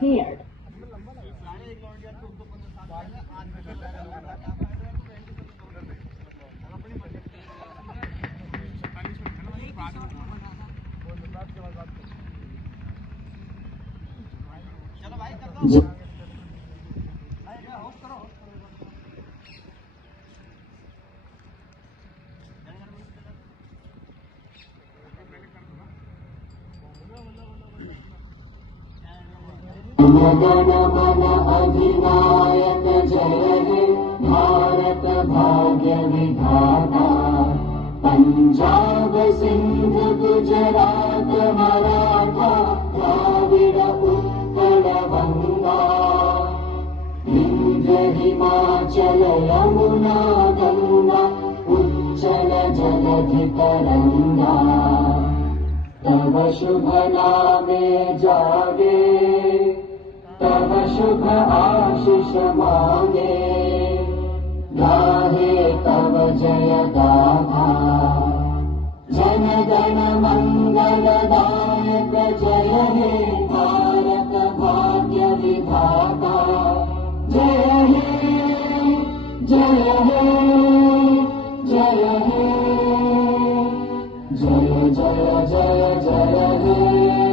disappeared. गण मन अधिनायक जय हे भारत भाग्य विधाता। पंजाब सिंध गुजरात मराठा द्राविड उत्कल बंगा। विंध्य हिमाचल यमुना गंगा उच्चल जलधि तरंगा। तव शुभ नामे जागे तव शुभ आशीष मांगे। गाहे तव जय गाथा जन गण मंगलदायक जय हे भारत भाग्य विधाता। जय हे जय हे जय हे जय जय जय जय हे।